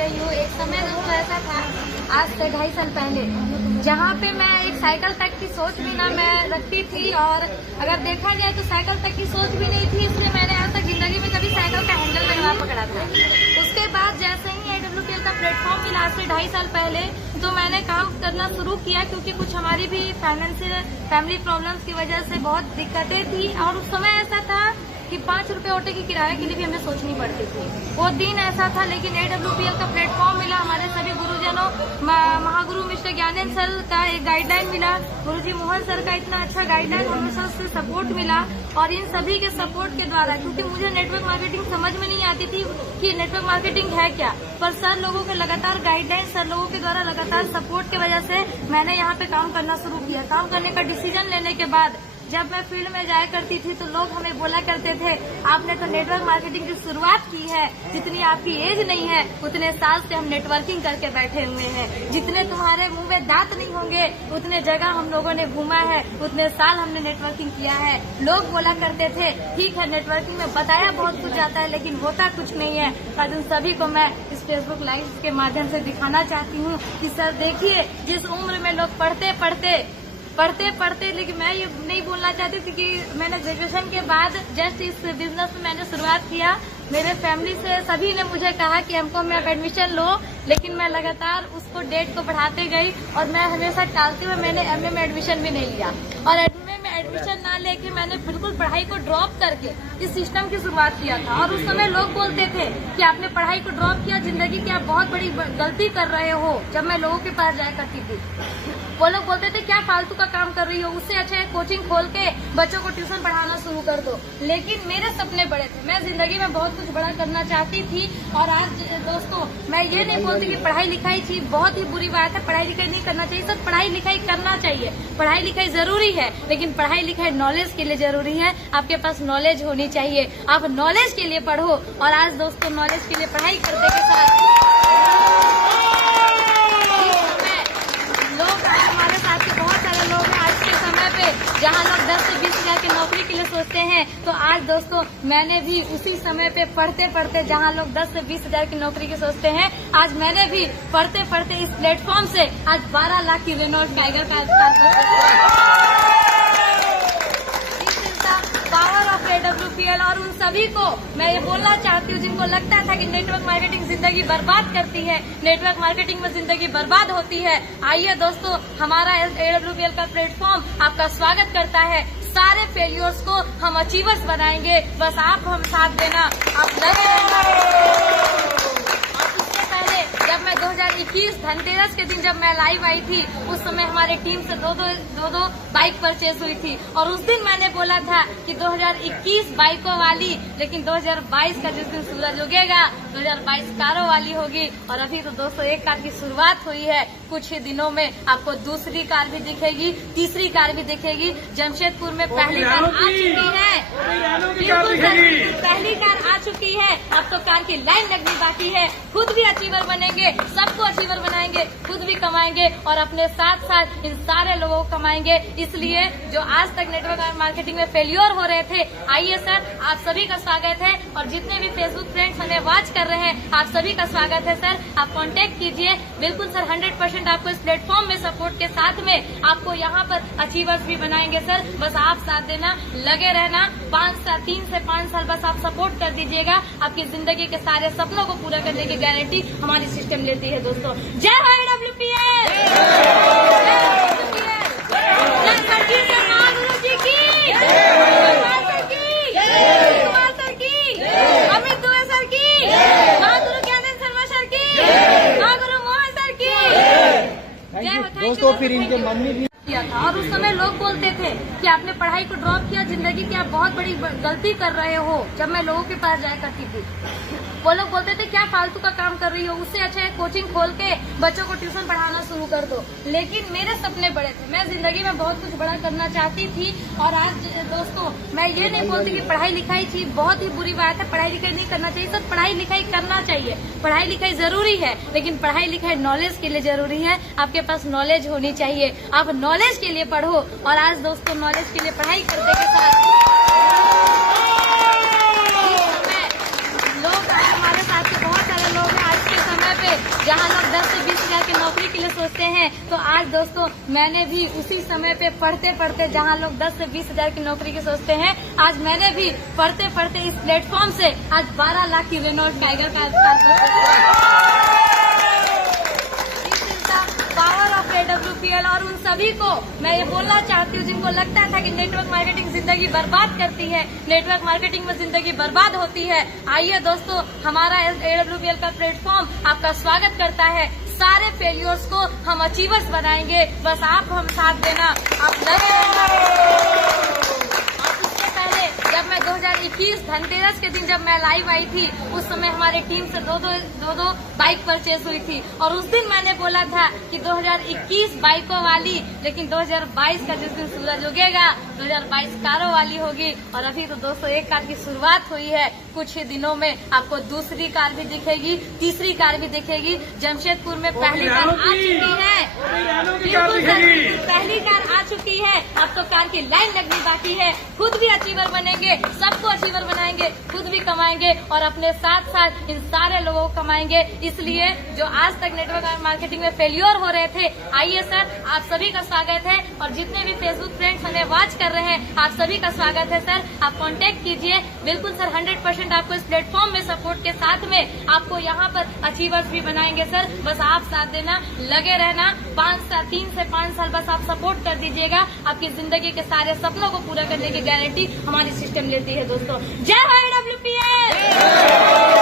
रही हूँ। एक समय दोस्तों ऐसा था, आज से 2.5 साल पहले, जहाँ पे मैं एक साइकिल तक की सोच भी ना मैं रखती थी, और अगर देखा जाए तो साइकिल तक की सोच भी नहीं थी, इसलिए मैंने आज तक जिंदगी में कभी साइकिल का हैंडल लगवा पकड़ा था। उसके बाद जैसे ही AWPL का प्लेटफॉर्म मिला आज से 2.5 साल पहले, तो मैंने काम करना शुरू किया, क्योंकि कुछ हमारी भी फैमिली प्रॉब्लम्स की वजह से बहुत दिक्कतें थी। और उस समय ऐसा था कि 5 रुपए ऑटो की किराए के लिए भी हमें सोचनी पड़ती थी। वो दिन ऐसा था, लेकिन AWPL का प्लेटफॉर्म मिला, हमारे सभी गुरुजनों, महागुरु मिस्टर ज्ञानेंद्र सर का एक गाइडलाइन मिला, गुरुजी मोहन सर का इतना अच्छा गाइडलाइन, हमें से सपोर्ट मिला। और इन सभी के सपोर्ट के द्वारा, क्योंकि मुझे नेटवर्क मार्केटिंग समझ में नहीं आती थी कि नेटवर्क मार्केटिंग है क्या, पर सर लोगों के लगातार गाइडलाइन, सर लोगों के द्वारा लगातार सपोर्ट की वजह से मैंने यहाँ पे काम करना शुरू किया। काम करने का डिसीजन लेने के बाद जब मैं फील्ड में जाया करती थी तो लोग हमें बोला करते थे, आपने तो नेटवर्क मार्केटिंग की शुरुआत की है, जितनी आपकी एज नहीं है उतने साल से हम नेटवर्किंग करके बैठे हुए हैं, जितने तुम्हारे मुंह में दांत नहीं होंगे उतने जगह हम लोगों ने घूमा है, उतने साल हमने नेटवर्किंग किया है। लोग बोला करते थे, ठीक है नेटवर्किंग में बताया बहुत कुछ जाता है लेकिन होता कुछ नहीं है। आज उन सभी को मैं इस फेसबुक लाइव के माध्यम से दिखाना चाहती हूँ कि सर देखिए, जिस उम्र में लोग पढ़ते, लेकिन मैं ये नहीं बोलना चाहती थी कि मैंने ग्रेजुएशन के बाद जस्ट इस बिजनेस में मैंने शुरुआत किया। मेरे फैमिली से सभी ने मुझे कहा कि हमको मैं एडमिशन लो, लेकिन मैं लगातार उसको डेट को बढ़ाते गई और मैं हमेशा टालते हुए मैंने MA में एडमिशन भी नहीं लिया। और MA में एडमिशन ना लेके मैंने बिल्कुल पढ़ाई को ड्रॉप करके इस सिस्टम की शुरुआत किया था। और उस समय लोग बोलते थे कि आपने पढ़ाई को ड्रॉप किया, जिंदगी की आप बहुत बड़ी गलती कर रहे हो। जब मैं लोगों के पास जाया करती थी, वो लोग बोलते थे क्या फालतू का काम कर रही हो, उससे अच्छा है कोचिंग खोल के बच्चों को ट्यूशन पढ़ाना शुरू कर दो। लेकिन मेरे सपने बड़े थे, मैं जिंदगी में बहुत कुछ बड़ा करना चाहती थी। और आज दोस्तों मैं ये नहीं बोलती कि पढ़ाई लिखाई थी बहुत ही बुरी बात है, पढ़ाई लिखाई नहीं करना चाहिए। सर पढ़ाई लिखाई करना चाहिए, पढ़ाई लिखाई जरूरी है, लेकिन पढ़ाई लिखाई नॉलेज के लिए जरूरी है। आपके पास नॉलेज होनी चाहिए, आप नॉलेज के लिए पढ़ो। और आज दोस्तों नॉलेज के लिए पढ़ाई करने के साथ हमारे साथ के बहुत सारे लोग हैं आज के समय पे, जहाँ लोग 10 से 20 हजार की नौकरी के लिए सोचते हैं, तो आज दोस्तों मैंने भी उसी समय पे पढ़ते जहाँ लोग 10 से 20 हजार की नौकरी की सोचते हैं, आज मैंने भी पढ़ते इस प्लेटफॉर्म से आज 12 लाख की रेनॉल्ट टाइगर का पावर ऑफ AWPL। और उन सभी को मैं ये बोलना चाहती हूँ जिनको लगता था कि नेटवर्क मार्केटिंग जिंदगी बर्बाद करती है, नेटवर्क मार्केटिंग में जिंदगी बर्बाद होती है, आइए दोस्तों हमारा AWPL का प्लेटफॉर्म आपका स्वागत करता है। सारे फेलियर्स को हम अचीवर्स बनाएंगे, बस आप हम साथ देना, आप लगे रहना। जब मैं 2021 धनतेरस के दिन जब मैं लाइव आई थी, उस समय हमारे टीम से दो बाइक परचेज हुई थी। और उस दिन मैंने बोला था कि 2021 बाइकों वाली, लेकिन 2022 का जिस दिन सूरज उगेगा 2022 कारों वाली होगी। और अभी तो दोस्तों एक कार की शुरुआत हुई है, कुछ ही दिनों में आपको दूसरी कार भी दिखेगी, तीसरी कार भी दिखेगी। जमशेदपुर में पहली कार आ चुकी है, पहली कार आ चुकी है, अब तो कार की लाइन लगनी बाकी है। खुद भी अचीवर बनेंगे, सबको अचीवर बनाएंगे, खुद भी कमाएंगे और अपने साथ साथ इन सारे लोगों को कमाएंगे। इसलिए जो आज तक नेटवर्क मार्केटिंग में फेल्योर हो रहे थे, आइए सर आप सभी का स्वागत है। और जितने भी फेसबुक फ्रेंड्स हमें वॉच कर रहे हैं, आप सभी का स्वागत है सर। आप कांटेक्ट कीजिए, बिल्कुल सर 100% आपको इस प्लेटफॉर्म में सपोर्ट के साथ में आपको यहाँ पर अचीवर्स भी बनाएंगे सर। बस आप साथ देना, लगे रहना, 3 से 5 साल बस आप सपोर्ट कर दीजिएगा, आपकी जिंदगी के सारे सपनों को पूरा करने की गारंटी हमारी सिस्टम लेती है दोस्तों। जय हो AWPL, महागुरु जी की, कुमार सर की, अमित दुबे सर की, महागुरु ज्ञानेंद्र शर्मा सर की, महागुरु मोहन सर की। जय हो दोस्तों। फिर इनके मम्मी भी किया था। और उस समय लोग बोलते थे कि आपने पढ़ाई को ड्रॉप किया, जिंदगी की आप बहुत बड़ी गलती कर रहे हो। जब मैं लोगों के पास जाया करती थी, वो लोग बोलते थे क्या फालतू का काम कर रही हो, उससे अच्छा है कोचिंग खोल के बच्चों को ट्यूशन पढ़ाना शुरू कर दो। लेकिन मेरे सपने बड़े थे, मैं जिंदगी में बहुत कुछ बड़ा करना चाहती थी। और आज दोस्तों मैं ये नहीं बोलती कि पढ़ाई लिखाई थी बहुत ही बुरी बात है, पढ़ाई लिखाई नहीं करना चाहिए। सर पढ़ाई लिखाई करना चाहिए, पढ़ाई लिखाई जरूरी है, लेकिन पढ़ाई लिखाई नॉलेज के लिए जरूरी है। आपके पास नॉलेज होनी चाहिए, आप नॉलेज के लिए पढ़ो। और आज दोस्तों नॉलेज के लिए पढ़ाई करने के साथ लोग हमारे साथ के बहुत सारे लोग हैं आज के समय पे, जहाँ लोग 10 से 20 हजार की नौकरी के लिए सोचते हैं, तो आज दोस्तों मैंने भी उसी समय पे पढ़ते पढ़ते, जहाँ लोग 10 से 20 हजार की नौकरी की सोचते हैं, आज मैंने भी पढ़ते पढ़ते इस प्लेटफॉर्म से आज 12 लाख की Renault Tiger power of AWPL। और उन सभी को मैं ये बोलना चाहती हूँ जिनको लगता था कि नेटवर्क मार्केटिंग जिंदगी बर्बाद करती है, नेटवर्क मार्केटिंग में जिंदगी बर्बाद होती है, आइए दोस्तों हमारा AWPL का प्लेटफॉर्म आपका स्वागत करता है। सारे फेलियर्स को हम अचीवर्स बनाएंगे, बस आप हम साथ देना, आप लगे रहना। उससे पहले जब मैं 2021 धनतेरस के दिन जब मैं लाइव आई थी, उस समय हमारी टीम से दो बाइक परचेज हुई थी, और उस दिन मैंने बोला था कि 2021 बाइकों वाली, लेकिन 2022 का जिस दिन सूरज उगेगा 2022 कारों वाली होगी। और अभी तो दोस्तों एक कार की शुरुआत हुई है, कुछ ही दिनों में आपको दूसरी कार भी दिखेगी, तीसरी कार भी दिखेगी। जमशेदपुर में पहली कार आ चुकी है, बिल्कुल पहली कार आ चुकी है, अब तो कार की लाइन लगनी बाकी है। खुद भी अचीवर बनेंगे, सबको अचीवर बनाएंगे, खुद भी कमाएंगे और अपने साथ साथ इन सारे लोगों को कमाएंगे। इसलिए जो आज तक नेटवर्क मार्केटिंग में फेल्योर हो रहे थे, आइए सर आप सभी का स्वागत है, और जितने भी फेसबुक फ्रेंड्स हमें वॉच कर रहे हैं आप सभी का स्वागत है सर। आप कांटेक्ट कीजिए, बिल्कुल सर 100% आपको इस प्लेटफॉर्म में सपोर्ट के साथ में आपको यहाँ पर अचीवर्स भी बनाएंगे सर। बस आप साथ देना, लगे रहना, 3 से 5 साल बस आप सपोर्ट कर दीजिएगा, आपकी जिंदगी के सारे सपनों को पूरा करने की गारंटी हमारी सिस्टम लेती है दोस्तों। जय हो AWPL।